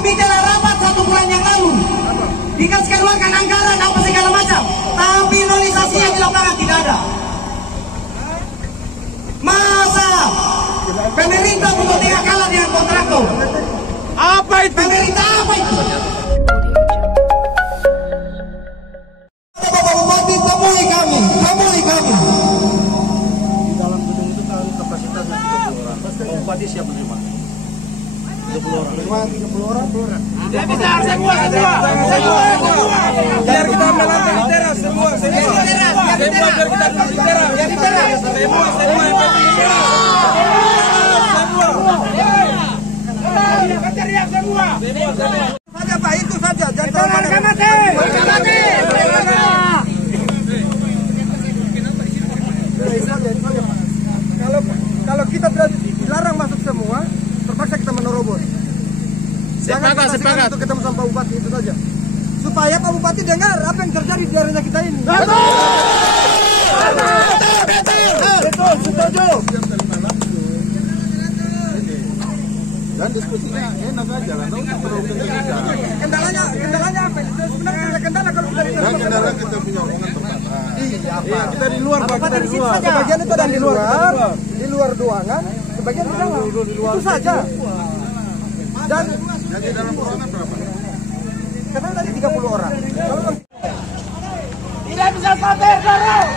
Kami telah rapat 1 bulan yang lalu, dikasih keluarkan anggaran apa segala macam, tapi nolisasinya di lapangan tidak ada. Masa pemerintah untuk tidak kalah dengan kontraktor? Apa itu? Pemerintah apa itu? Bapak Bupati, temui kami. Di dalam gedung itu kan kapasitasnya 30 orang. Pak Bupati siap menerima? 30 orang. 30 orang. Ya bisa semua. Biar kita melantai di teras semua. Biar kita di teras. Semua. Teriak semua. Saja Pak, itu saja. Jangan mati. Kalau kita dilarang masuk semua, terpaksa kita menerobos. Jangan Sepakat. untuk ketemu sama Pak Bupati, itu saja. Supaya Pak Bupati dengar apa yang terjadi di daerah kita ini. Betul, setuju. Dan diskusinya enak aja lah, kendalanya apa? Sebenarnya kendala kalau kita di dalam. Kendala kita punya omongan terbatas. Iya, kita di luar, Pak. Kita di luar. Sebagian itu ada di luar ruangan, sebagian di dalam. Itu saja. Dan yang di dalam ruangan berapa? Karena tadi 30 orang. Tidak bisa sampai sekarang.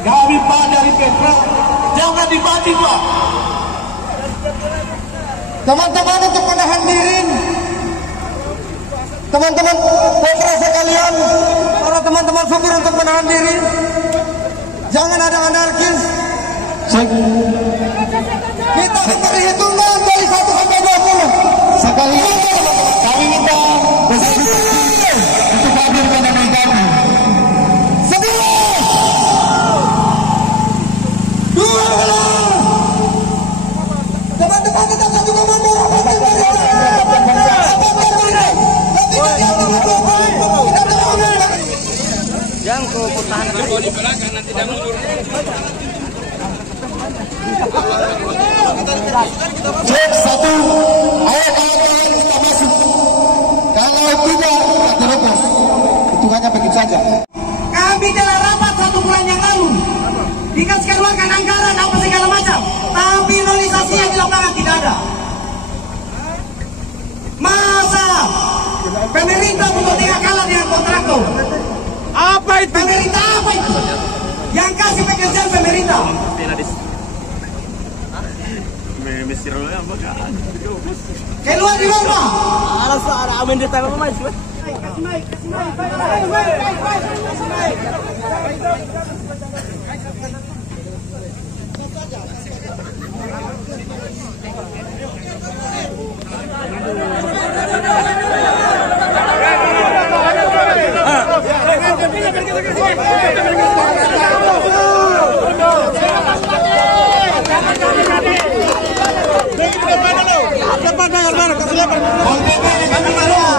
Kami Pak dari Petra, jangan dibanting Pak. teman-teman untuk menahan diri, teman-teman Petra sekalian, para teman-teman supir untuk menahan diri, jangan ada anarkis. Kita memberi hitungan dari 1 sampai 20. Sekali kami minta untuk hadir ke negeri kami. 11, 12. Teman-teman kita juga mundur. Yang kau pertahankan di belakang nanti dia mundur. Cek 1, ayo kawan-kawan kita masuk. Kalau tidak kita terlepas. Hitungannya begitu saja. Kami telah rapat 1 bulan yang lalu, dikasih keluarkan anggaran apa segala macam, tapi nolisasinya di lapangan tidak ada. Masa pemerintah untuk tidak kalah dengan kontraktor? Apa itu? Pemerintah apa itu? Yang kasih pekerjaan pemerintah. Keluar di rumah. Ada amin di tangan Mas.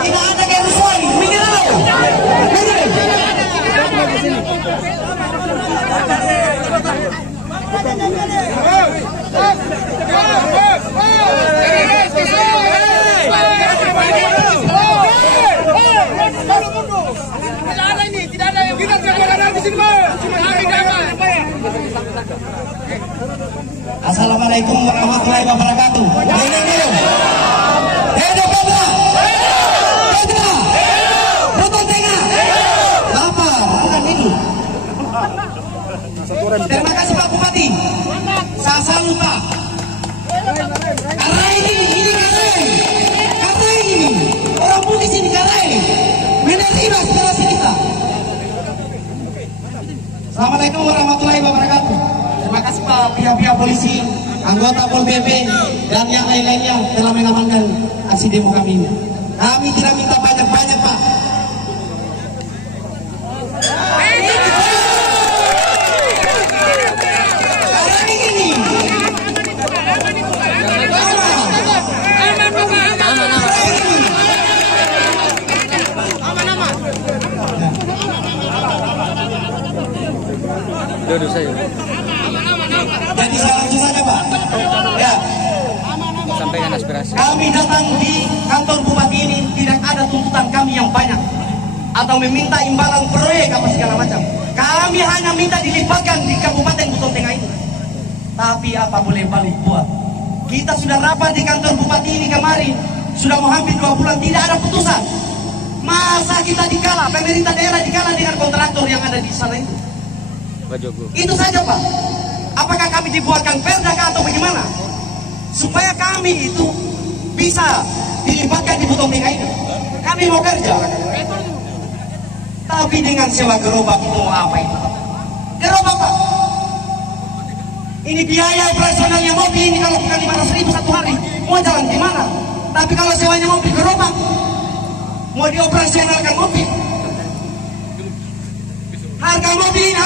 Tidak ada kerusuhan. Minggir dulu. Assalamualaikum warahmatullahi wabarakatuh. Hidup Putra, Buton Tengah, Bapak, bukan ini. Terima kasih Pak Bupati. Saya lupa. Karena ini orang Bugis ini menerima aspirasi kita. Assalamualaikum warahmatullahi wabarakatuh. Terima kasih Pak pihak-pihak polisi, anggota Pol PP dan yang lain-lainnya telah mengamankan aksi demo kami ini. Kami tidak minta banyak-banyak Pak. Jadi saya langsung saja Pak. Ya. Sampaikan aspirasi. Kami datang di kantor bupati ini tidak ada tuntutan kami yang banyak atau meminta imbalan proyek apa segala macam. Kami hanya minta dilibatkan di Kabupaten Buton Tengah itu. Tapi apa boleh balik buat? Kita sudah rapat di kantor bupati ini kemarin, sudah mau hampir 2 bulan tidak ada putusan. Masa kita dikalah, pemerintah daerah dikalah dengan kontraktor yang ada di sana itu? Itu saja Pak. Apakah kami dibuatkan perda atau bagaimana? Supaya kami itu bisa dilibatkan di Buton Tengah ini. Kami mau kerja. Tapi dengan sewa gerobak itu mau apa itu? Gerobak Pak. Ini biaya operasionalnya mobil ini kalau bukan 500.000 satu hari. Mau jalan di mana? Tapi kalau sewanya mobil gerobak, mau dioperasionalkan mobil. Harga mobil ini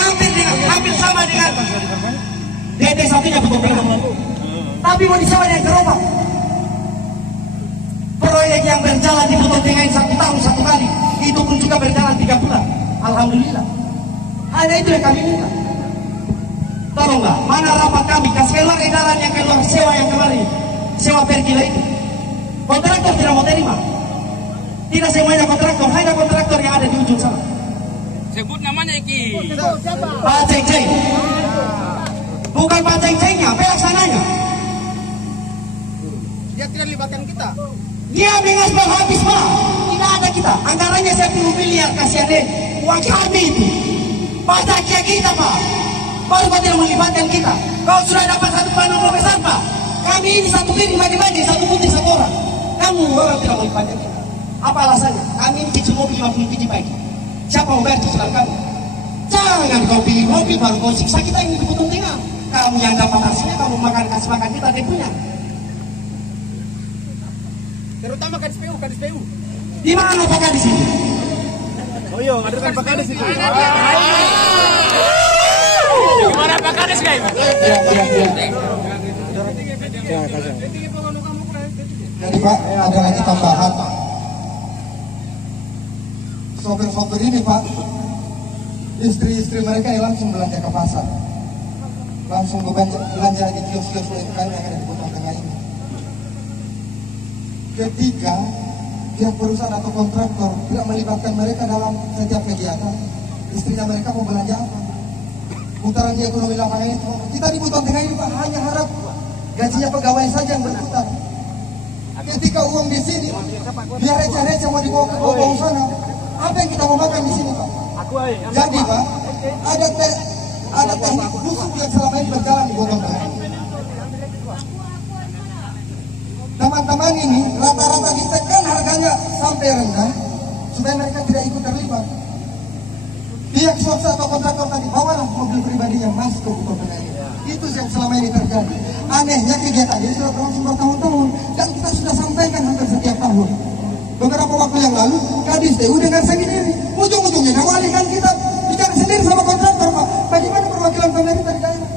hampir sama dengan DD satunya Buton Tengah. Tapi mau disewa dengan gerobak. Proyek yang berjalan di Buton Tengah ini 1 tahun 1 kali, itu pun juga berjalan 3 bulan. Alhamdulillah. Hanya itu yang kami minta. Tolonglah, mana rapat kami? Kasihlah edaran yang keluar sewa yang kemarin, sewa per kilo itu. Kontraktor tidak mau terima. Tidak semuanya kontraktor, hanya kontraktor yang ada di ujung sana. Sebut namanya Iki. Pak Ceng-Ceng. Bukan Pak Ceng-Cengnya, pelaksananya. Dia tidak libatkan kita. Dia mengasbang habis Pak. Tidak ada kita. Anggarannya 10 miliar kasihan deh. Uang kami itu. Pajaknya kita Pak. Baru Pak tidak melibatkan kita. Kau sudah dapat 1 panel besar Pak. Kami ini 1 piring bagi-bagi, 1 putih 1 orang. Kamu orang tidak melibatkan kita. Apa alasannya? Kami ini cuci mobil 50 biji pagi. Siapa mau bayar cicilan kamu? Jangan kau pilih mobil baru kau siksa kita ini di Buton Tengah. Kamu yang dapat hasilnya, kamu kasih makan kita, dia punya. Terutama kadis PU. Di mana Pak Kadis ini? Oh iya, ada kan Pak Kadis itu. Gimana Pak Kadis guys? Iya. Jadi Pak, ada lagi tambahan Pak. Sopir-sopir ini Pak, istri-istri mereka yang langsung belanja ke pasar, langsung belanja di kios-kios UMKM yang ada di Buton Tengah ini. Ketika pihak perusahaan atau kontraktor tidak melibatkan mereka dalam setiap kegiatan, istrinya mereka mau belanja apa? Putaran di ekonomi lapangan itu, kita di Buton Tengah ini Pak hanya harap gajinya pegawai saja yang berputar. Ketika uang di sini, biar receh-receh mau dibawa ke bawah sana. Apa yang kita mau makan di sini Pak? Jadi Pak, ada teknik busuk yang selama ini berjalan di Buton Tengah. Teman-teman ini rata-rata ditekan harganya sampai rendah supaya mereka tidak ikut terlibat. Pihak swasta atau kontraktor tadi bawalah mobil pribadi yang masuk ke Buton Tengah ini. Itu yang selama ini terjadi. Anehnya kegiatan ini sudah berlangsung bertahun-tahun dan kita sudah sampaikan hampir setiap tahun. Beberapa waktu yang lalu, Kadis TU dengan sendiri, ujung-ujungnya ngawalihkan kita bicara sendiri sama kontraktor Pak. Bagaimana perwakilan pemerintah di daerah?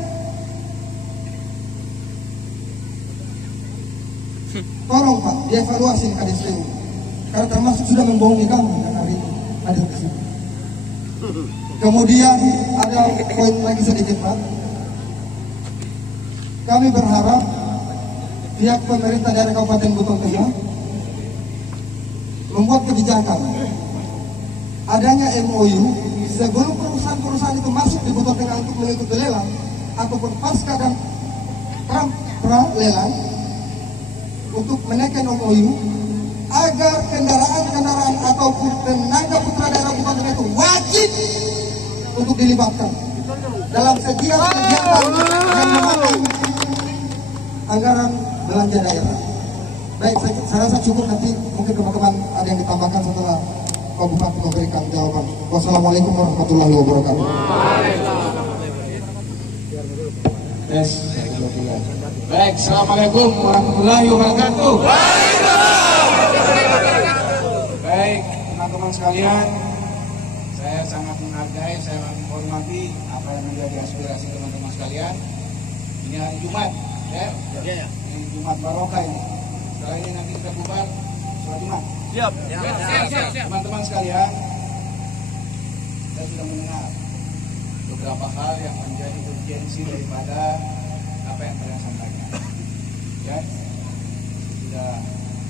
Tolong Pak, dievaluasi Kadis TU. Karena termasuk sudah membohongi kamu yang hari itu ada di sini. Kemudian ada poin lagi sedikit Pak. Kami berharap pihak pemerintah dari Kabupaten Buton Tengah membuat kebijakan adanya MOU sebelum perusahaan-perusahaan itu masuk di Buton Tengah untuk mengikuti lelang ataupun pasca dan pra lelang untuk menaikkan MOU agar kendaraan-kendaraan ataupun tenaga putra daerah Kabupaten itu wajib untuk dilibatkan dalam setiap kegiatan yang memakan anggaran belanja daerah. Baik, saya rasa cukup, nanti mungkin teman-teman ada yang ditambahkan setelah Pak Bupati memberikan jawaban. Wassalamualaikum warahmatullahi wabarakatuh. Yes. Baik, assalamualaikum warahmatullahi wabarakatuh. Baik, teman-teman sekalian, saya sangat menghargai, saya menghormati apa yang menjadi aspirasi teman-teman sekalian. Ini hari Jumat, ya. Ini Jumat Barokah ini. Setelah ini nanti kita bubar sholat Jumat. Siap. Teman-teman sekalian, saya sudah mendengar beberapa hal yang menjadi urgensi daripada apa yang kalian sampaikan. Ya, sudah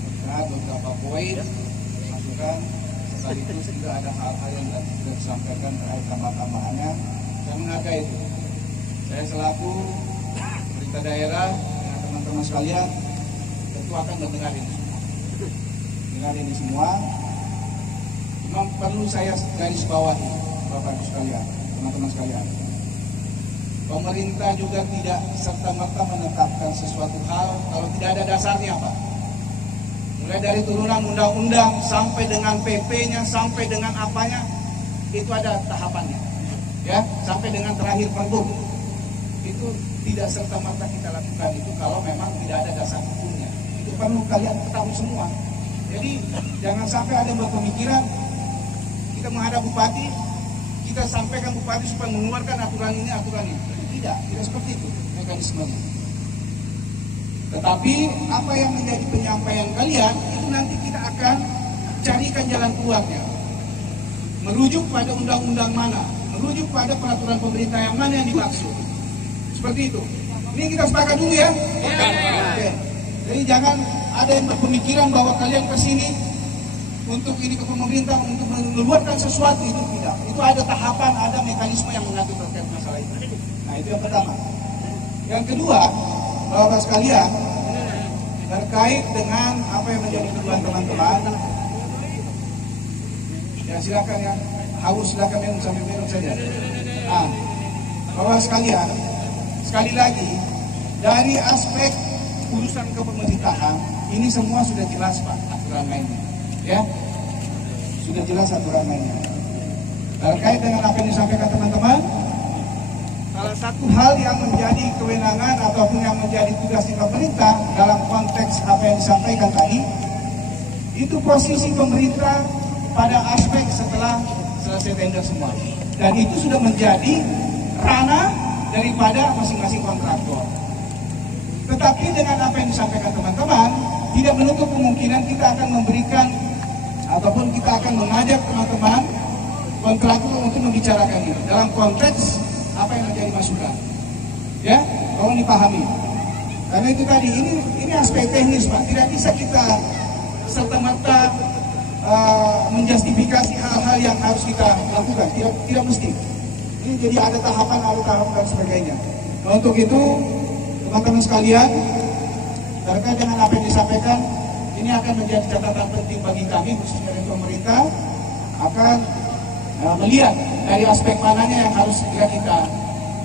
mendengar beberapa poin, masukan, sekaligus juga ada hal-hal yang sudah disampaikan terkait tambah-tambahannya. Saya menghargai itu. Saya selaku pemerintah daerah dengan teman-teman sekalian tentu akan mendengar ini semua. Dengar ini semua. Memang perlu saya garis bawahi, Bapak Ibu sekalian, teman-teman sekalian. Pemerintah juga tidak serta-merta menetapkan sesuatu hal kalau tidak ada dasarnya, Pak. Mulai dari turunan undang-undang sampai dengan PP-nya, sampai dengan apanya, itu ada tahapannya. Ya, sampai dengan terakhir pergub. Itu tidak serta-merta kita lakukan itu kalau memang tidak ada dasar hukumnya. Itu perlu kalian ketahui semua. Jadi jangan sampai ada yang berpemikiran kita menghadap bupati, kita sampaikan bupati supaya mengeluarkan aturan ini, aturan itu. Tidak seperti itu mekanismenya. Tetapi apa yang menjadi penyampaian kalian itu nanti kita akan carikan jalan keluarnya. Merujuk pada undang-undang mana, merujuk pada peraturan pemerintah yang mana yang dimaksud. Seperti itu. Ini kita sepakat dulu ya. Oke. Jadi jangan ada yang berpemikiran bahwa kalian kesini untuk ini ke pemerintah untuk mengeluarkan sesuatu, itu tidak. Itu ada tahapan, ada mekanisme yang mengatur terkait masalah itu. Nah, itu yang pertama. Yang kedua, Bapak sekalian, terkait dengan apa yang menjadi keluhan teman-teman, ya silakan ya, haus silakan minum sambil minum saja. Nah, Bapak sekalian, sekali lagi dari aspek urusan kepemerintahan ini semua sudah jelas Pak aturan mainnya, ya sudah jelas aturan mainnya. Terkait dengan apa yang disampaikan teman-teman, salah satu hal yang menjadi kewenangan ataupun yang menjadi tugas di pemerintah dalam konteks apa yang disampaikan tadi, itu posisi pemerintah pada aspek setelah selesai tender semua, dan itu sudah menjadi ranah daripada masing-masing kontraktor. Tetapi dengan apa yang disampaikan teman-teman, tidak menutup kemungkinan kita akan memberikan ataupun kita akan mengajak teman-teman kontraktor untuk membicarakan ini dalam konteks apa yang menjadi masukan. Ya, tolong dipahami. Karena itu tadi, ini aspek teknis Pak. Tidak bisa kita serta-merta menjustifikasi hal-hal yang harus kita lakukan. Tidak mesti. Ini jadi ada tahapan dan sebagainya. Nah, untuk itu teman-teman sekalian, terkait dengan apa yang disampaikan, ini akan menjadi catatan penting bagi kami, khususnya dari pemerintah, akan melihat dari aspek mananya yang harus segera kita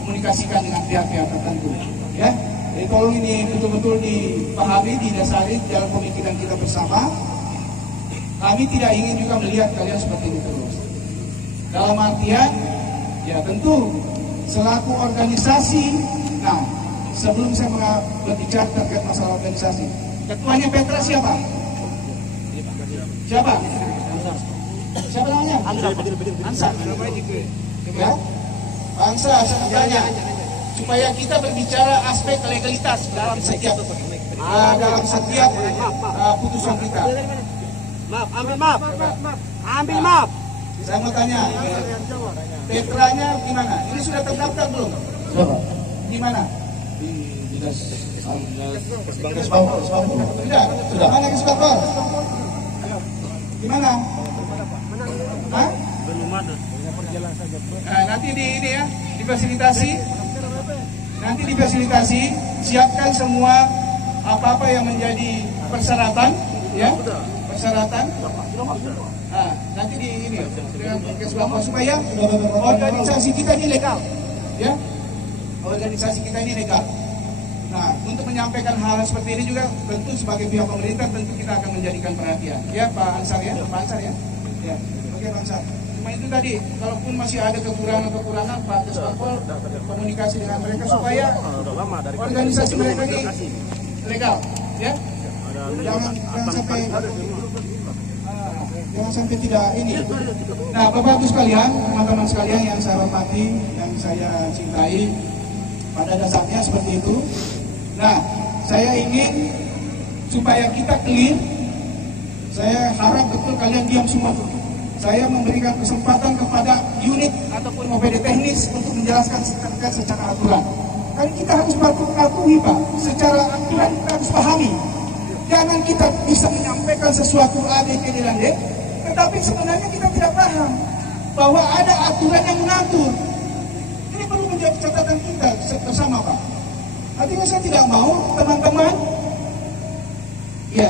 komunikasikan dengan pihak-pihak tertentu. Ya, jadi tolong ini betul-betul dipahami, didasari dalam pemikiran kita bersama. Kami tidak ingin juga melihat kalian seperti ini terus. Dalam artian, ya tentu selaku organisasi, nah sebelum saya berbicara terkait masalah organisasi, ketuanya Petra siapa? Siapa? Siapa namanya? Ansa. Ya? Bangsa, saya tanya, supaya kita berbicara aspek legalitas dalam setiap putusan kita. Ambil maaf. Saya mau tanya, Petranya di mana? Ini sudah terdaftar belum? Di mana? Tidak. Sudah. Mana Kesbangpol? Di mana? Hah? Belum ada. Nah, nanti di ini ya, difasilitasi. Nanti difasilitasi, siapkan semua apa-apa yang menjadi persyaratan, ya, persyaratan. Nah, nanti di ini dengan bahwa supaya organisasi kita ini legal, ya, organisasi kita ini legal. Nah, untuk menyampaikan hal seperti ini juga tentu sebagai pihak pemerintah tentu kita akan menjadikan perhatian, ya Pak Ansar ya, Pak Ansar ya, ya, oke Pak Ansar. Cuma itu tadi, kalaupun masih ada kekurangan Pak Kesbangpol komunikasi dengan mereka supaya organisasi mereka ini legal, ya. Jangan sampai tidak ini. Nah, Bapak Ibu sekalian, teman-teman sekalian yang saya hormati, yang saya cintai, pada dasarnya seperti itu. Nah, saya ingin supaya kita clear. Saya harap betul kalian diam semua. Saya memberikan kesempatan kepada unit ataupun OPD teknis untuk menjelaskan secara aturan. Karena kita harus patuhi Pak, secara aturan kita harus pahami. Jangan kita bisa menyampaikan sesuatu A, B, C, D, dan D, tetapi sebenarnya kita tidak paham bahwa ada aturan yang mengatur. Ini perlu menjadi catatan kita bersama Pak. Artinya saya tidak mau teman-teman, ya,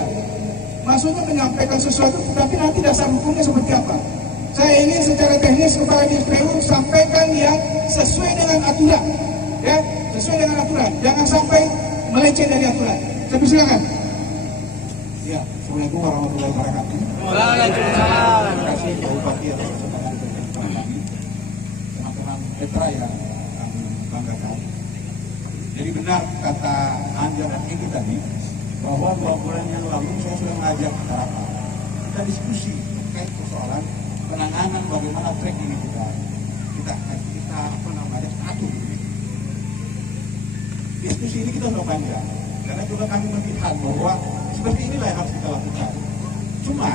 maksudnya menyampaikan sesuatu, tapi nanti dasar hukumnya seperti apa. Saya ingin secara teknis kepada DPU sampaikan yang sesuai dengan aturan, ya, sesuai dengan aturan. Jangan sampai melenceng dari aturan. Saya persilakan. Ya, Assalamualaikum warahmatullahi wabarakatuh. Waalaikumsalam. Terima kasih Pak Bupati atas kesempatan kami. Teman-teman Petra yang kami banggakan. Jadi benar kata Anjar dan Eki tadi, bahwa 2 bulan yang lalu saya sudah mengajak masyarakat. Kita diskusi terkait persoalan penanganan bagaimana trek ini kita apa namanya atur. Diskusi ini kita sudah panjang, karena juga kami melihat bahwa seperti inilah yang harus kita lakukan. Cuma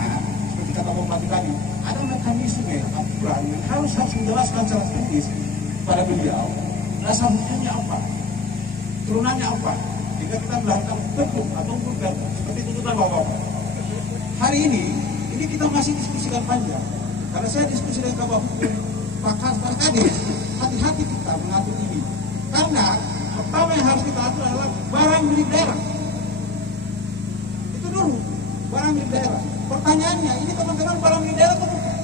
seperti kata Pak Bupati tadi, ada mekanisme aturan yang harus menjelaskan secara teknis pada beliau dasar hukumnya apa, turunannya apa, jika kita melakukan pergub atau perda seperti tuntutan Bapak. Hari ini kita masih diskusikan panjang, karena saya diskusi dengan Kabak Hukum Pak Kadis, hati-hati kita mengatur ini, karena pertama yang harus kita atur adalah barang milik daerah. Itu dulu, barang milik daerah. Pertanyaannya, ini teman-teman barang milik daerah atau bukan?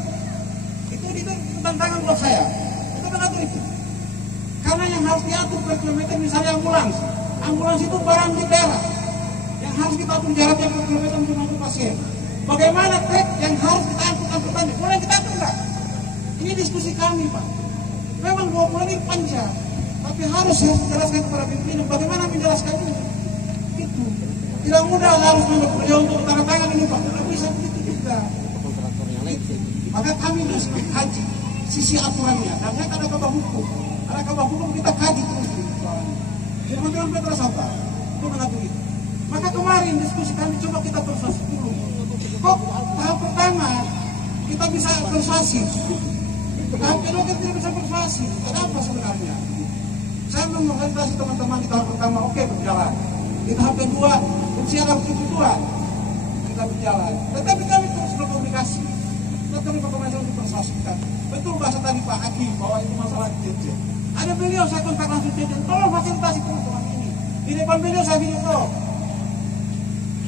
Itu tantangan buat saya. Kita mengatur itu. Karena yang harus diatur per kilometer misalnya ambulans. Ambulans itu barang milik daerah. Yang harus kita atur jaraknya per kilometer untuk mengangkut pasien. Bagaimana trek yang harus kita angkut-angkutannya? Boleh kita atur enggak? Ini diskusi kami Pak. Memang 2 bulan ini panjang. Tapi harus menjelaskan kepada pimpinan bagaimana menjelaskan ini. Itu tidak mudah, harus bekerja untuk tanda tangan ini Pak. Tidak bisa begitu juga. Maka kami harus mengkaji sisi aturannya. Dan saya ada Kabak Hukum. Ada Kabak Hukum kita kaji terus. Jadi teman-teman Petra sabar untuk mengatur itu. Maka kemarin diskusi kami coba kita persuasi dulu. Kok tahap pertama kita bisa persuasi, tahap kedua kita tidak bisa persuasi. Ada apa sebenarnya? Saya mengonfirmasi teman-teman di tahap pertama, oke, berjalan. Di tahap kedua, usia kebutuhan kita berjalan. Tetapi kami terus berkomunikasi. Kami berkomunikasi untuk persuasikan. Betul bahasa tadi Pak Hakim bahwa itu masalah JJ. Ada beliau saya kontak langsung JJ, tolong fasilitasi teman-teman ini. Di depan beliau saya video call.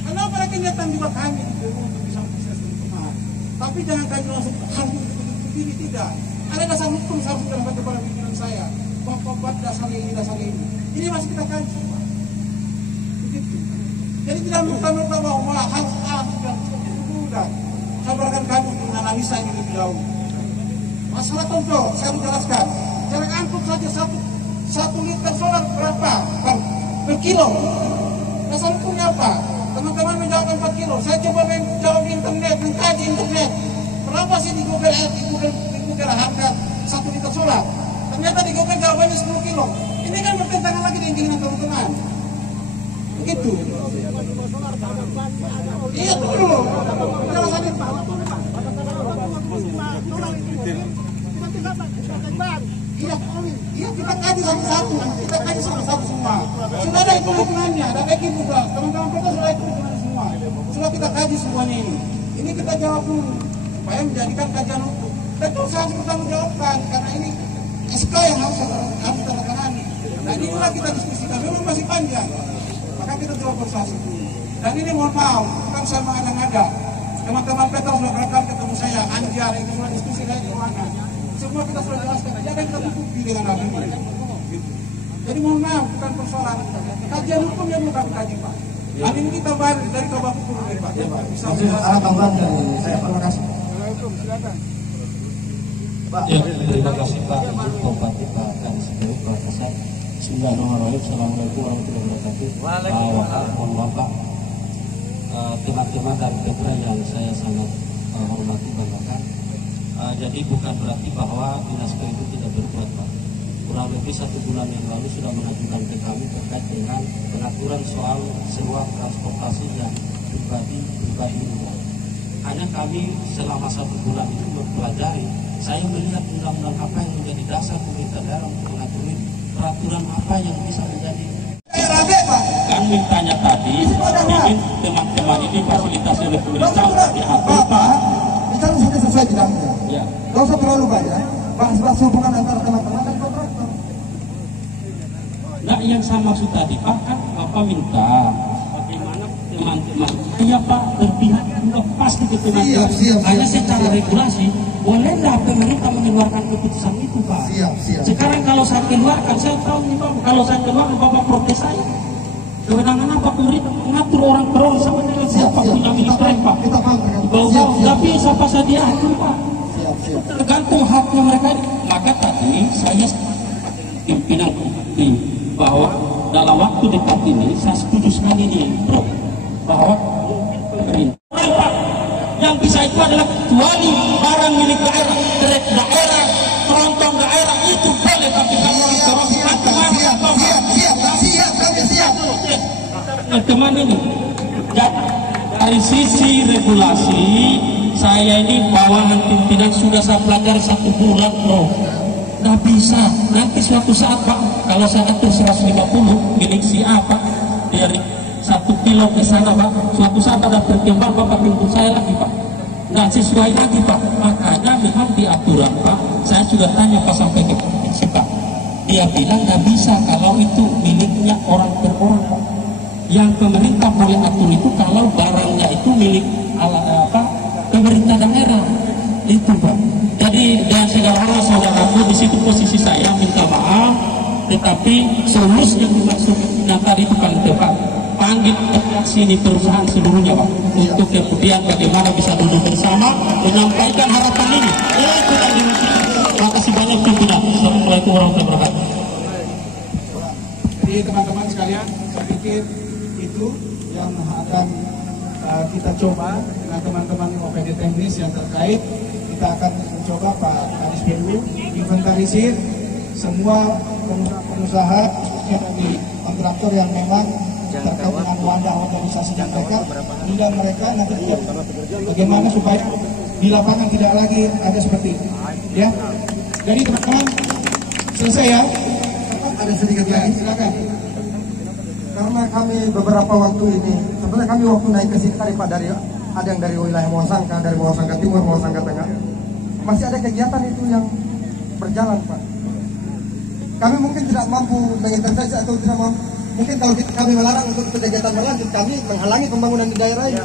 Kenapa ada kegiatan juga kami untuk bisa sukses teman-teman. Tapi jangan kaji langsung harus begini, tidak. Ada dasar hukum saya harus menjelaskan kepada pimpinan saya. Bahwa dasar ini. Ini masih kita kaji. Begitu. Jadi tidak merta-merta bahwa harus mudah. Sabarkan kami untuk menganalisa ini lebih jauh. Masalah contoh, saya menjelaskan. Jarak angkut saja 1 liter solar berapa per kilo? Dasar hukumnya apa? Teman-teman menjawab 4 kilo. Saya coba menjawab di internet, mengkaji internet. Berapa sih di Google harga 1 liter solar? Ternyata di Google jawabannya 10 kilo. Ini kan bertentangan lagi dengan keinginan teman-teman. Begitu. Iya dulu. Penjelasannya Pak. Iya kita kaji satu-satu. Kita kaji satu-satu semua. Sudah ada hitung-hitungannya. Ada Eki juga. Teman-teman kita sudah hitung-hitungannya semua. Sudah kita kaji semuanya ini. Ini kita jawab dulu. Supaya menjadikan kajian hukum. Betul saya harus bertanggung jawabkan. Karena ini SK yang harus kita tangani. Nah inilah kita diskusikan, memang masih panjang. Maka kita coba konsultasi. Dan ini mohon maaf, bukan sama ada-ada. Teman-teman Petra sudah berangkat ketemu saya, Anjar, itu sudah diskusi dari ruangan. Semua kita sudah jelaskan, jangan kita tutupi dengan hal ini. Gitu. Jadi mohon maaf, bukan persoalan. Kajian hukum yang mau kami kaji, Pak. Hal ini kita bahas dari Kabak Hukum, Pak. Bisa Ada tambahan dari saya, Pak. Terima kasih. Assalamualaikum, silakan. Pak. Ya, terima kasih Pak. Bupati Pak Kanisbeu Pak Kasat. Bismillahirrahmanirrahim. Assalamualaikum warahmatullahi wabarakatuh. Mohon maaf Pak. Teman-teman dan Petra yang saya sangat hormati banggakan. Jadi bukan berarti bahwa Dinas PU itu tidak berbuat Pak. Kurang lebih 1 bulan yang lalu sudah mengajukan ke kami terkait dengan pengaturan soal sewa transportasi yang pribadi ini. Hanya kami selama 1 bulan itu mempelajari. Saya melihat undang-undang apa yang menjadi dasar pemerintah daerah untuk mengatur peraturan apa yang bisa menjadi. Kan mintanya tadi ingin teman-teman ini fasilitasi oleh pemerintah diatur Pak. Bicara sudah sesuai bidangnya. Ya. Gak usah terlalu banyak. Bahas-bahas hubungan antara teman-teman dan kontraktor. Nah yang saya maksud tadi Pak kan Bapak minta bagaimana teman-teman iya Pak berpihak juga pasti ke teman-teman. Hanya secara regulasi boleh nggak pemerintah mengeluarkan keputusan itu Pak? Siap. Sekarang kalau saya keluarkan saya tahu nih Pak, kalau saya keluarkan Bapak protes saya. Kewenangan apa pemerintah mengatur orang per orang sama dengan siapa punya milik Pak? Kita paham. Tapi siapa saja atur Pak? Tergantung haknya mereka. Maka tadi saya pimpinan bahwa dalam waktu dekat ini saya setuju sekali nih Bro, bahwa pemerintah yang bisa itu adalah kecuali barang milik daerah, trek daerah, tronton daerah itu boleh, tapi kalau orang teman ini dari sisi regulasi saya ini bawahan pimpinan sudah saya pelajari 1 bulan Bro. Nggak bisa, nanti suatu saat Pak, kalau saya atur 150 milik si A Pak, dari 1 kilo ke sana Pak, suatu saat ada perkembang Bapak tuntut saya lagi Pak, nggak sesuai lagi Pak. Makanya memang di aturan Pak, saya sudah tanya Pak sampai ke provinsi Pak, dia bilang nggak bisa kalau itu miliknya orang per orang Pak. Yang pemerintah boleh atur itu kalau barangnya itu milik pemerintah daerah itu Pak. Jadi dan segala hal saudaraku di situ posisi saya minta maaf, tetapi solusi yang dimaksud yang tadi itu paling tepat. Panggil sini perusahaan seluruhnya Pak, untuk kemudian bagaimana bisa duduk bersama menyampaikan harapan ini. Itu yang dimaksud. Terima kasih banyak pimpinan. Assalamualaikum warahmatullahi wabarakatuh. Jadi teman-teman sekalian, saya pikir itu yang akan kita coba dengan teman-teman OPD teknis yang terkait. Kita akan mencoba Pak Kadis PU inventarisir semua pengusaha dari kontraktor yang memang terkait dengan wadah organisasi mereka, hingga mereka nanti bagaimana supaya di lapangan tidak lagi ada seperti itu. Ya, jadi teman-teman selesai ya. Ada sedikit lagi, silakan. Karena kami beberapa waktu ini, sebenarnya kami waktu naik ke sini tadi Pak, dari ada yang dari wilayah Muasangka, dari Muasangka Timur, Muasangka Tengah, masih ada kegiatan itu yang berjalan Pak. Kami mungkin tidak mampu mengintervensi atau tidak mampu, mungkin kalau kami melarang untuk kegiatan berlanjut, kami menghalangi pembangunan di daerah ini.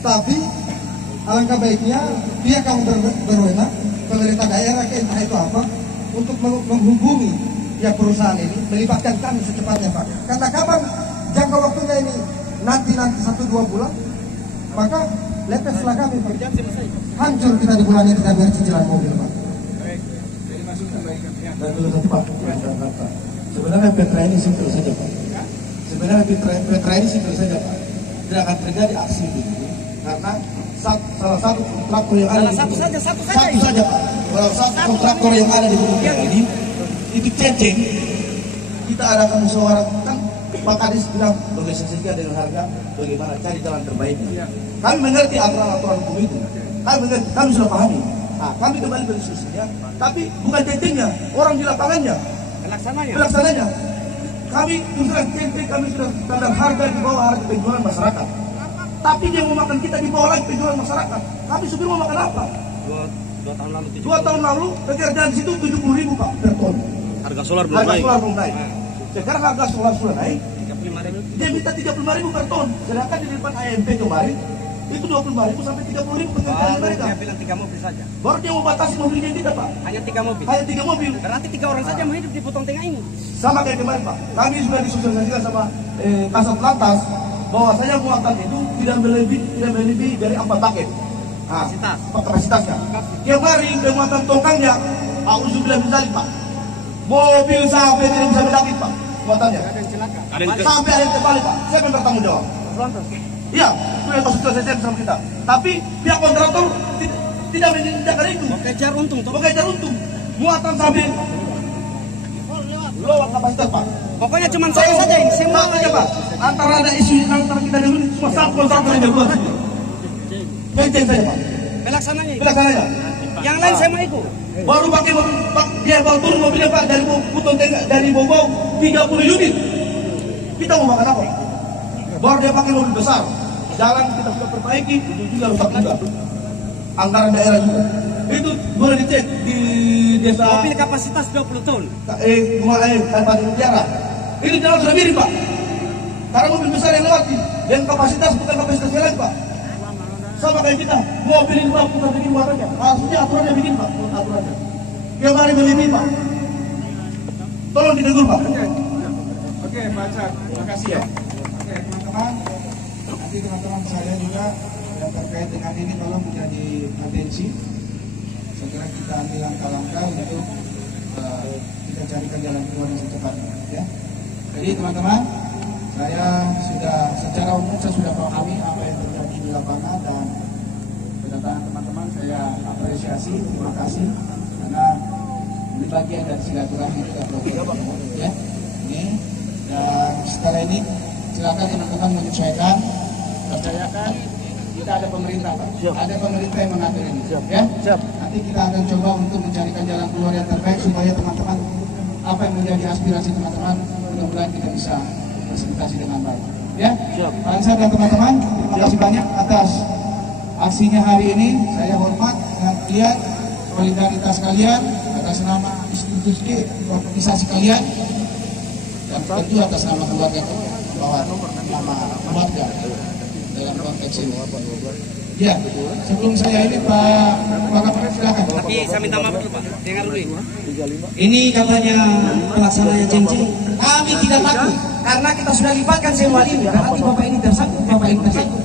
Tapi alangkah baiknya pihak yang berwenang, pemerintah daerah, entah itu apa, untuk menghubungi pihak perusahaan ini, melibatkan kami secepatnya Pak. Karena kapan jangka waktunya ini nanti 1-2 bulan, maka lepaslah kami Pak. Hancur kita di bulan ini, tidak bisa cicilan mobil Pak. Jadi masuk kebaikan ya. Dan dulu tadi Pak, sebenarnya Petra ini simpel saja Pak. Sebenarnya Petra ini simpel saja Pak. Tidak akan terjadi aksi ini karena salah satu kontraktor yang ada di satu saja Pak. Kalau satu kontraktor yang ada di Petra ini itu ceceng, kita adakan musyawarah kan. Pak Kadis bilang negosiasikan dengan harga, bagaimana cari jalan terbaiknya. Kami mengerti aturan-aturan hukum itu, kami mengerti, kami sudah pahami. Nah, kami kembali ke diskusinya, tapi bukan cecengnya, orang di lapangannya, pelaksananya. Kami sudah ceceng, kami sudah standar harga di bawah harga penjualan masyarakat. Tapi dia mau makan kita di bawah lagi penjualan masyarakat. Kami supir mau makan apa? 2 tahun lalu pekerjaan di situ 70.000 Pak per ton. Harga solar belum naik. Sekarang harga solar sudah naik. 35.000. Dia minta 35.000 per ton. Sedangkan di depan AMP kemarin itu 25.000 sampai 30.000 pengerjaan mereka. Dia bilang 3 mobil saja. Baru dia mau batasi mobilnya kita, Pak. Hanya 3 mobil. Hanya 3 mobil. Berarti 3 orang saja mau hidup di Potong Tengah ini. Sama kayak kemarin, Pak. Kami sudah disosialisasikan sama Kasat Lantas bahwa saya muatan itu tidak melebihi dari 4 paket. Nah, kapasitasnya. Kemarin pemuatan tongkangnya, aku sudah bilang misalnya, Pak. Mobil sampai tidak bisa mendaki, Pak. Muatannya. Sampai ada yang terbalik, Pak. Siapa yang bertanggung jawab? Iya, itu yang masuk selesai sama kita. Tapi pihak kontraktor tidak menindakkan itu. Mau kejar untung, toh. Mau kejar untung. Muatan sampai lewat kapasitas, Pak. Pokoknya cuma saya saja ini. Semua aja, Pak. Antara ada isu antara kita dulu cuma satu kontraktor yang berdua. Kenceng saja, Pak. Pelaksananya. Yang lain saya mau ikut. Baru pakai mobil, Pak, dia bawa turun mobilnya, Pak, dari Potong Tengah, dari Bogor 30 unit. Kita mau makan apa? Baru dia pakai mobil besar. Jalan kita sudah perbaiki, itu juga rusak juga. Anggaran daerah juga. Itu boleh dicek di desa. Mobil kapasitas 20 ton. Kabupaten Mutiara. Ini jalan sudah mirip, Pak. Karena mobil besar yang lewati. Dan kapasitas bukan kapasitas lagi, Pak. Sama kayak kita, mobil ini Pak, kita bikin muatannya. Harusnya aturannya bikin, Pak. Aturannya. Kemarin melebihi, Pak. Tolong ditegur, Pak. Oke, Pak Cak, terima kasih ya. Oke, teman-teman, nanti teman-teman saya juga yang terkait dengan ini tolong menjadi atensi. Segera kita ambil langkah-langkah untuk kita carikan jalan keluar yang secepatnya, ya. Jadi teman-teman, saya sudah secara umum saya sudah pahami apa yang terjadi di lapangan dan kedatangan teman-teman saya apresiasi, terima kasih karena ini bagian dari silaturahmi kita ya. Ini dan setelah ini silakan teman-teman menyesuaikan, percayakan kita ada pemerintah, Pak. Ada pemerintah yang mengatur ini, ya. Nanti kita akan coba untuk mencarikan jalan keluar yang terbaik supaya teman-teman apa yang menjadi aspirasi teman-teman mudah-mudahan kita bisa presentasi dengan baik, ya. Pak Ansar dan teman-teman, terima kasih banyak atas aksinya hari ini. Saya hormat dengan kalian, solidaritas kalian atas nama institusi organisasi kalian dan tentu atas nama keluarga bahwa nama keluarga dalam konteks ini. Ya, sebelum saya ini Pak Kapolres silakan. Tapi saya minta maaf dulu, Pak. Dengar dulu ini. Ini katanya pelaksananya ceng-ceng. Kami tidak takut karena kita sudah libatkan semua ini. Berarti Bapak ini tersangkut, Bapak ini tersangkut.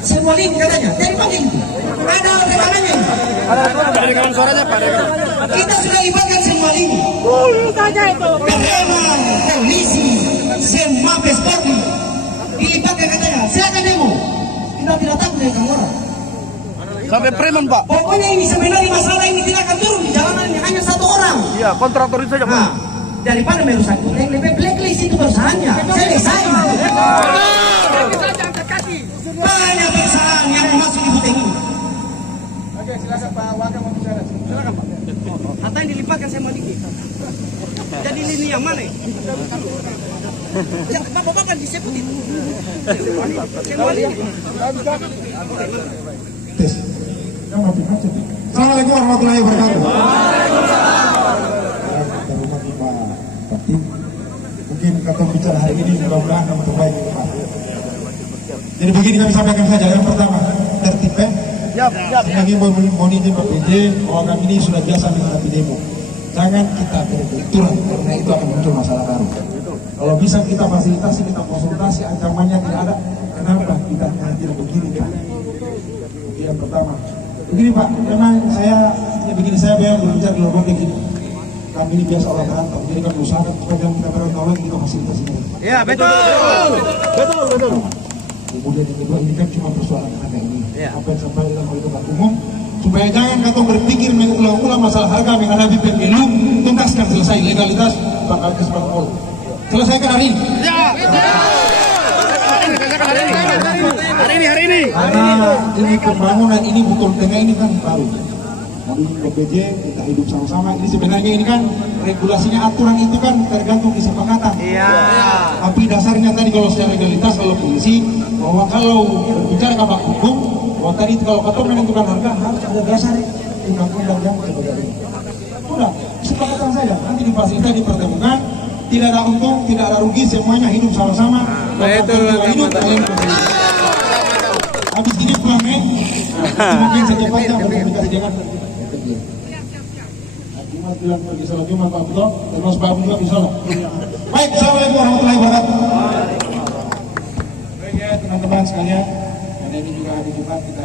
Semua ini katanya. Dari panggil itu. Ada rekamannya. Ada rekaman suaranya, Pak. Kita sudah libatkan semua ini. Saja itu. Preman, polisi, semua Polri dilibatkan katanya. Silakan demo. Kita tidak takut dengan orang. Sampai preman, Pak. Pokoknya ini sebenarnya masalah ini tidak akan turun di jalanan ini hanya satu orang. Iya, kontraktor itu saja, Pak. Nah, daripada merusak koteng, lebih blacklist itu perusahaannya. Selesai. Banyak perusahaan yang masuk di koteng ini. Oke, silakan Pak Wakil mau bicara. Silakan, Pak. Kata yang dilibatkan saya mau dikit. Jadi lini yang mana? Yang bapak-bapak disebut itu. Semua lini. Assalamualaikum warahmatullahi wabarakatuh. Mungkin kata bicara hari ini mudah-mudahan yang terbaik. Jadi begini kami sampaikan saja. Yang pertama, tertibnya. Lagi mau izin Pak PJ bahwa kami ini sudah biasa menghadapi demo. Jangan kita berbenturan karena itu akan muncul masalah baru. Kalau bisa kita fasilitasi, kita konsultasi, ancamannya tidak ada. Kenapa kita tidak begini, Pak? Yang pertama, begini Pak, memang saya bilang berbicara di luar begini. Kami ini biasa orang merantau, jadi kami usahakan supaya kita berantau kita fasilitasi mereka. Ya, betul. Kemudian yang kedua, ini kan cuma persoalan harga ini. Apa yang sampai dalam komunitas umum, supaya jangan katong berpikir mengulang-ulang masalah harga menghadapi pemilu, tuntaskan selesai legalitas bakal kesepakatan. Selesaikan hari ini. Hari ini. Karena ini pembangunan ini Potong Tengah ini kan baru. Kami BPJ kita hidup sama-sama. Ini sebenarnya ini kan regulasinya, aturan itu kan tergantung kesepakatan. Iya. Tapi dasarnya tadi kalau secara legalitas kalau polisi bahwa kalau berbicara kabak hukum, bahwa tadi kalau katong menentukan harga harus ada dasar undang-undang yang sebagai ini. Udah, kesepakatan saja. Nanti difasilitasi dipertemukan. tidak ada untung, tidak ada rugi, semuanya hidup sama-sama. Betul, hidup. Habis ini pulang mungkin secepatnya berkomunikasi dengan Jumat bilang pergi sholat Jumat Pak Abdullah, terus Pak Abdullah di sholat. Baik, assalamualaikum warahmatullahi wabarakatuh. Baik ya teman-teman sekalian, dan ini juga hari Jumat kita